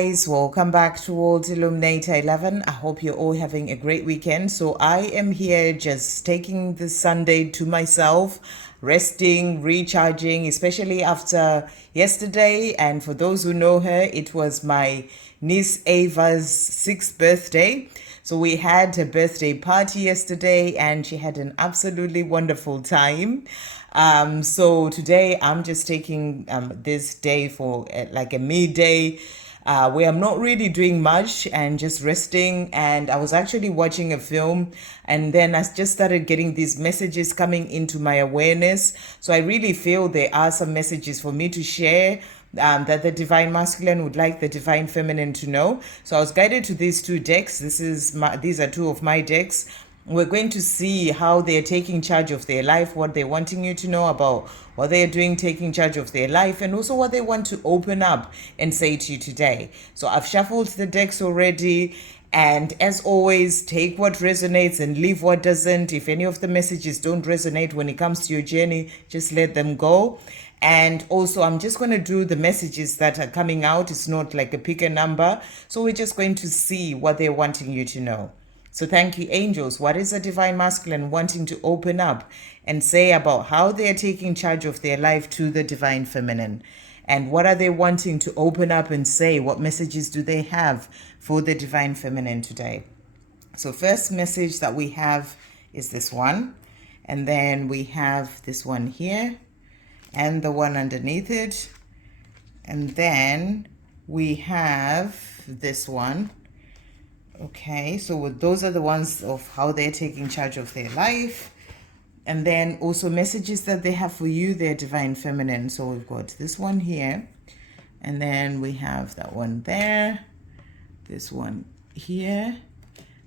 Guys, welcome back to World Illuminator 11. I hope you're all having a great weekend. So I am here just taking this Sunday to myself, resting, recharging, especially after yesterday. And for those who know her, it was my niece Ava's 6th birthday. So we had a birthday party yesterday and she had an absolutely wonderful time. So today I'm just taking this day for like a midday where I'm not really doing much and just resting. And I was actually watching a film, and then I just started getting these messages coming into my awareness. So I really feel there are some messages for me to share that the divine masculine would like the divine feminine to know. So I was guided to these two decks. These are two of my decks. We're going to see how they're taking charge of their life, what they're wanting you to know about what they're doing, taking charge of their life, and also what they want to open up and say to you today. So I've shuffled the decks already. And as always, take what resonates and leave what doesn't. If any of the messages don't resonate when it comes to your journey, just let them go. And also, I'm just going to do the messages that are coming out. It's not like a pick a number. So we're just going to see what they're wanting you to know. So thank you, angels. What is the divine masculine wanting to open up and say about how they are taking charge of their life to the divine feminine? And what are they wanting to open up and say? What messages do they have for the divine feminine today? So first message that we have is this one. And then we have this one here and the one underneath it. And then we have this one. Okay, so those are the ones of how they're taking charge of their life. And then also messages that they have for you, their divine feminine. So we've got this one here. And then we have that one there. This one here.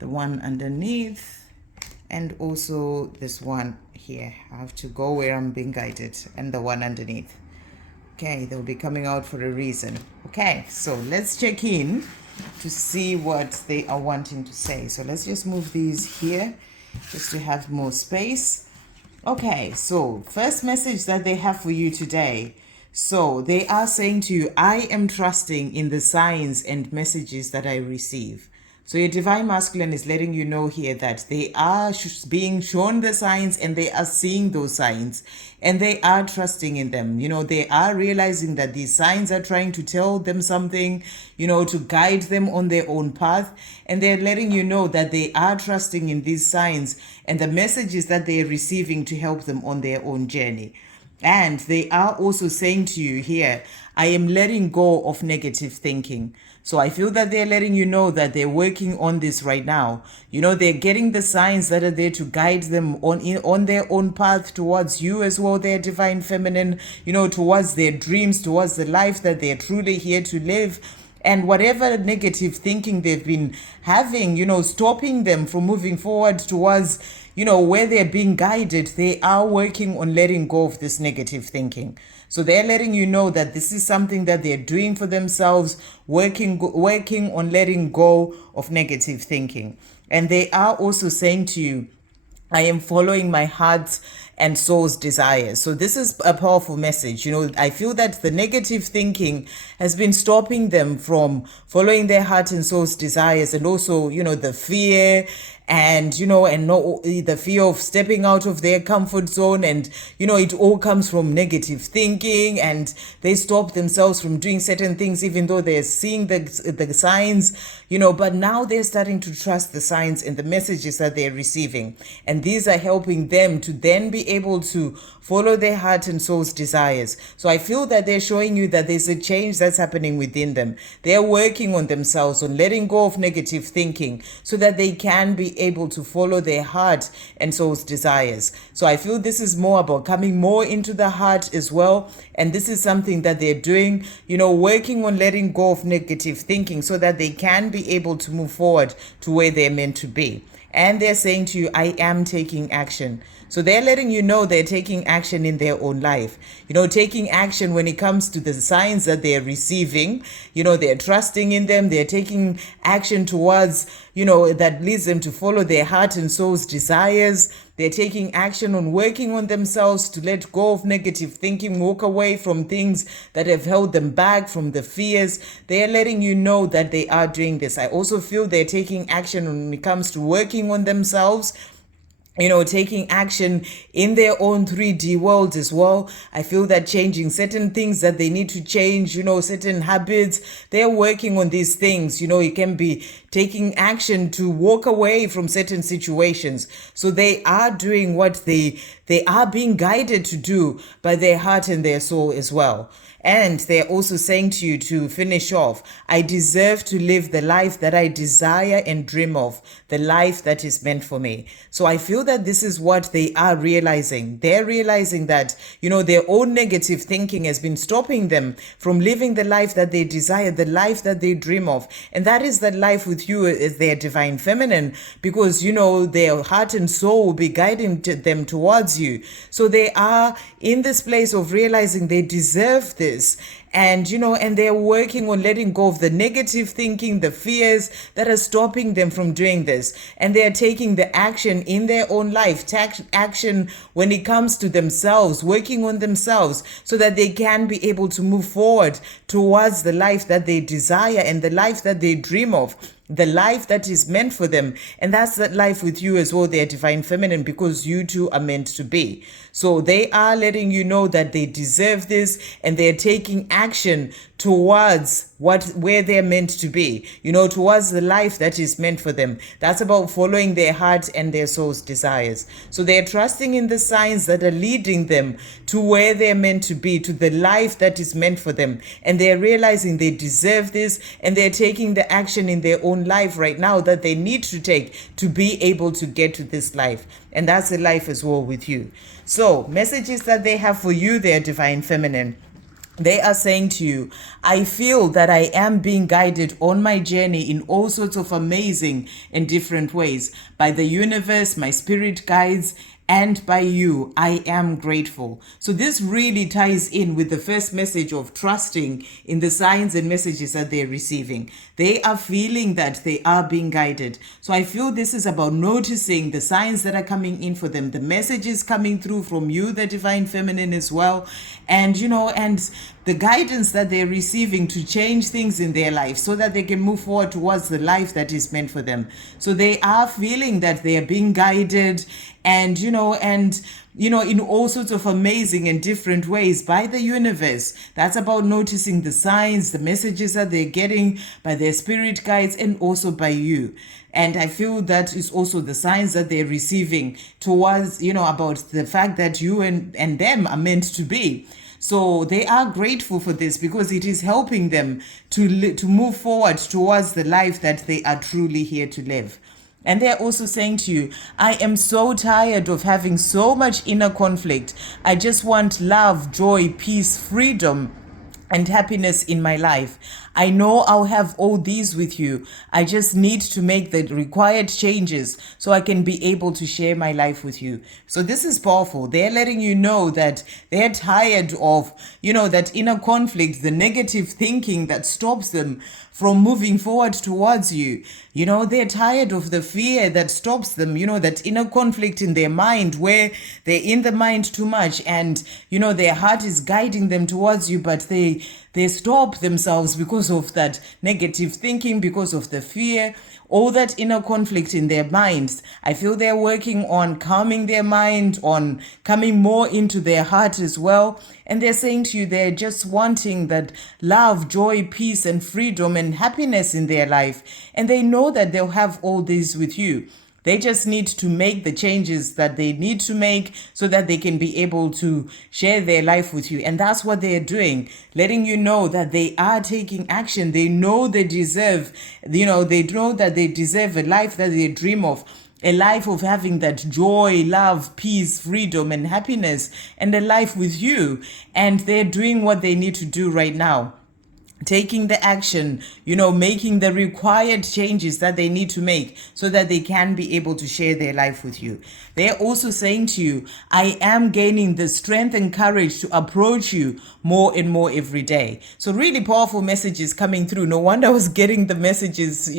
The one underneath. And also this one here. I have to go where I'm being guided. And the one underneath. Okay, they'll be coming out for a reason. Okay, so let's check in to see what they are wanting to say. So let's just move these here just to have more space. Okay, so first message that they have for you today. So they are saying to you, I am trusting in the signs and messages that I receive. So your divine masculine is letting you know here that they are being shown the signs and they are seeing those signs and they are trusting in them. You know, they are realizing that these signs are trying to tell them something, you know, to guide them on their own path. And they're letting you know that they are trusting in these signs and the messages that they're receiving to help them on their own journey. And they are also saying to you here, I am letting go of negative thinking. So I feel that they're letting you know that they're working on this right now. You know, they're getting the signs that are there to guide them on their own path towards you as well, their divine feminine, you know, towards their dreams, towards the life that they're truly here to live. And whatever negative thinking they've been having, you know, stopping them from moving forward towards, you know, where they're being guided, they are working on letting go of this negative thinking. So they're letting you know that this is something that they're doing for themselves, working on letting go of negative thinking. And they are also saying to you, I am following my heart and soul's desires. So this is a powerful message. You know, I feel that the negative thinking has been stopping them from following their heart and soul's desires, and also, you know, the fear and, you know, and no, the fear of stepping out of their comfort zone. And, you know, it all comes from negative thinking, and they stop themselves from doing certain things, even though they're seeing the signs, you know, but now they're starting to trust the signs and the messages that they're receiving. And these are helping them to then be able to follow their heart and soul's desires. So I feel that they're showing you that there's a change that's happening within them. They're working on themselves, on letting go of negative thinking so that they can be able to follow their heart and soul's desires. So I feel this is more about coming more into the heart as well. And this is something that they're doing, you know, working on letting go of negative thinking so that they can be able to move forward to where they're meant to be. And they're saying to you, I am taking action. So they're letting you know they're taking action in their own life. Taking action when it comes to the signs that they're receiving. They're trusting in them. They're taking action towards, that leads them to follow their heart and soul's desires. They're taking action on working on themselves to let go of negative thinking, walk away from things that have held them back, from the fears. They're letting you know that they are doing this. I also feel they're taking action when it comes to working on themselves, taking action in their own 3D world as well. I feel that changing certain things that they need to change, certain habits, they're working on these things. It can be taking action to walk away from certain situations. So they are doing what they are being guided to do by their heart and their soul as well. And they're also saying to you, to finish off, I deserve to live the life that I desire and dream of, the life that is meant for me. So I feel that this is what they are realizing. They're realizing that, their own negative thinking has been stopping them from living the life that they desire, the life that they dream of. And that is that life with you as their divine feminine, because, their heart and soul will be guiding them towards you. So they are in this place of realizing they deserve this. And they're working on letting go of the negative thinking, the fears that are stopping them from doing this. And they're taking the action in their own life, action when it comes to themselves, working on themselves so that they can be able to move forward towards the life that they desire and the life that they dream of, the life that is meant for them. And that's that life with you as well, their divine feminine, because you two are meant to be. So they are letting you know that they deserve this, and they're taking action towards where they're meant to be, towards the life that is meant for them. That's about following their heart and their soul's desires. So they're trusting in the signs that are leading them to where they're meant to be, to the life that is meant for them. And they're realizing they deserve this, and they're taking the action in their own life right now that they need to take to be able to get to this life. And that's the life as well with you. So messages that they have for you, their divine feminine. They are saying to you, I feel that I am being guided on my journey in all sorts of amazing and different ways by the universe, my spirit guides, and by you. I am grateful. So this really ties in with the first message of trusting in the signs and messages that they're receiving. They are feeling that they are being guided. So I feel this is about noticing the signs that are coming in for them, the messages coming through from you, the divine feminine as well. And, and the guidance that they're receiving to change things in their life so that they can move forward towards the life that is meant for them. So they are feeling that they are being guided and, in all sorts of amazing and different ways by the universe. That's about noticing the signs, the messages that they're getting by their spirit guides and also by you. And I feel that is also the signs that they're receiving towards, about the fact that you and them are meant to be. So they are grateful for this because it is helping them to move forward towards the life that they are truly here to live. And they're also saying to you, I am so tired of having so much inner conflict. I just want love, joy, peace, freedom, and happiness in my life. I know I'll have all these with you. I just need to make the required changes so I can be able to share my life with you. So this is powerful. They're letting you know that they're tired of, that inner conflict, the negative thinking that stops them from moving forward towards you. They're tired of the fear that stops them, that inner conflict in their mind where they're in the mind too much and, their heart is guiding them towards you, but they stop themselves because of that negative thinking, because of the fear, all that inner conflict in their minds. I feel they're working on calming their mind, on coming more into their heart as well. And they're saying to you, they're just wanting that love, joy, peace, and freedom and happiness in their life. And they know that they'll have all these with you. They just need to make the changes that they need to make so that they can be able to share their life with you. And that's what they're doing, letting you know that they are taking action. They know they deserve, they know that they deserve a life that they dream of. A life of having that joy, love, peace, freedom, and happiness, and a life with you. And they're doing what they need to do right now taking the action, making the required changes that they need to make so that they can be able to share their life with you. They're also saying to you, I am gaining the strength and courage to approach you more and more every day. So really powerful messages coming through. No wonder I was getting the messages,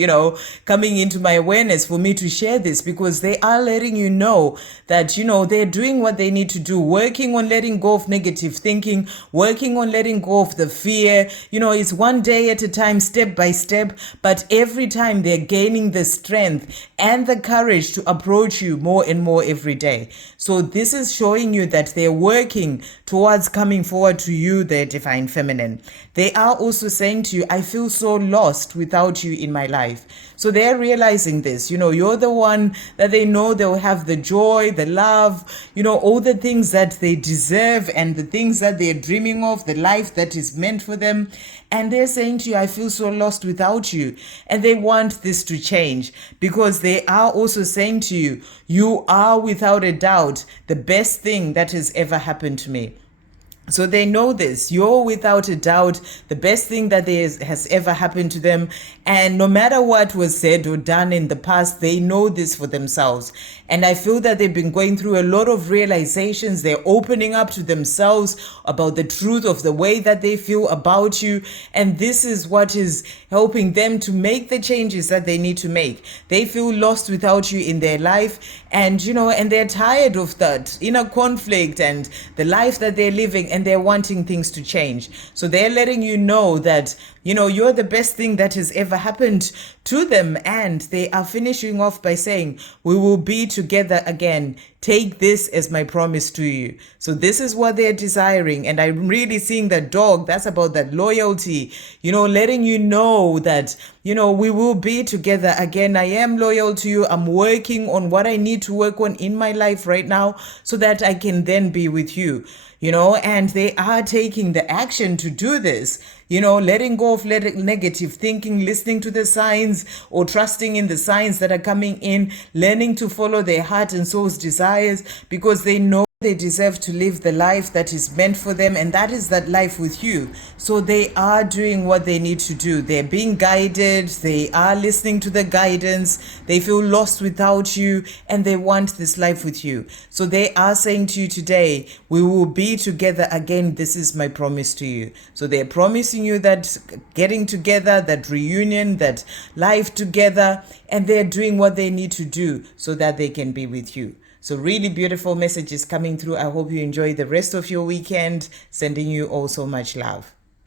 coming into my awareness for me to share this, because they are letting you know that, they're doing what they need to do, working on letting go of negative thinking, working on letting go of the fear. It's one day at a time, step by step, but every time they're gaining the strength and the courage to approach you more and more every day. So this is showing you that they're working towards coming forward to you, their divine feminine. They are also saying to you, I feel so lost without you in my life. So they're realizing this, you're the one that they know they'll have the joy, the love, all the things that they deserve and the things that they're dreaming of, the life that is meant for them. And they're saying to you, I feel so lost without you. And they want this to change, because they are also saying to you, you are without a doubt the best thing that has ever happened to me. So they know this. You're without a doubt the best thing that has ever happened to them. And no matter what was said or done in the past, they know this for themselves. And I feel that they've been going through a lot of realizations. They're opening up to themselves about the truth of the way that they feel about you. And this is what is helping them to make the changes that they need to make. They feel lost without you in their life. And, and they're tired of that inner conflict and the life that they're living, and they're wanting things to change. So they're letting you know that, you're the best thing that has ever happened to them. And they are finishing off by saying, we will be together again. Take this as my promise to you. So this is what they're desiring. And I'm really seeing that dog. That's about that loyalty, letting you know that, we will be together again. I am loyal to you. I'm working on what I need to work on in my life right now so that I can then be with you. And they are taking the action to do this, letting go of negative thinking, listening to the signs or trusting in the signs that are coming in, learning to follow their heart and soul's desires, because they know they deserve to live the life that is meant for them, and that is that life with you. So they are doing what they need to do. They're being guided. They are listening to the guidance. They feel lost without you, and they want this life with you. So they are saying to you today, we will be together again. This is my promise to you. So they're promising you that getting together, that reunion, that life together, and they're doing what they need to do so that they can be with you. So really beautiful messages coming through. I hope you enjoy the rest of your weekend. Sending you all so much love.